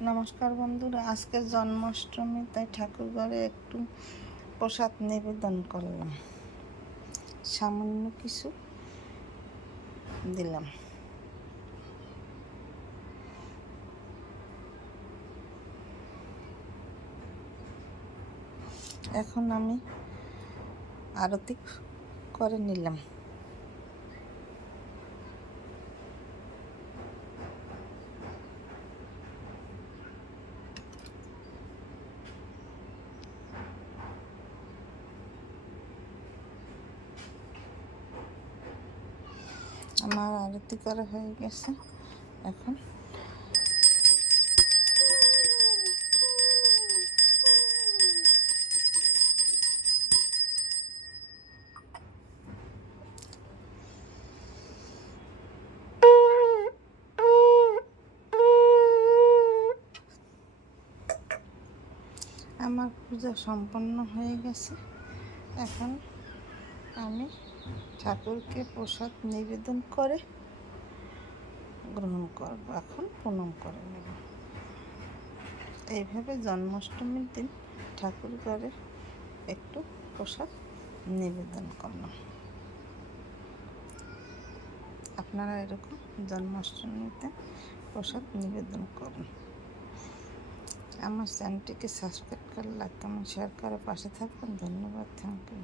নমস্কার বন্ধুরা, আজকে জন্মাষ্টমী, তাই ঠাকুর ঘরে একটু প্রসাদ নিবেদন করলাম। সামান্য কিছু দিলাম। এখন আমি আরতি করে নিলাম। আমার আরতি করা হয়ে গেছে। এখন আমার পূজা সম্পন্ন হয়ে গেছে। এখন আমি ঠাকুরকে প্রসাদ নিবেদন করে গ্রহণ করব। এখন প্রণাম করে নেব। এইভাবে জন্মাষ্টমীর দিন ঠাকুর ঘরে একটু প্রসাদ নিবেদন করলাম। আপনারা এরকম জন্মাষ্টমীতে প্রসাদ নিবেদন করুন। আমার চ্যানেলটিকে সাবস্ক্রাইব করে লাইক কমেন্ট শেয়ার করে পাশে থাকবেন। ধন্যবাদ। Thank you.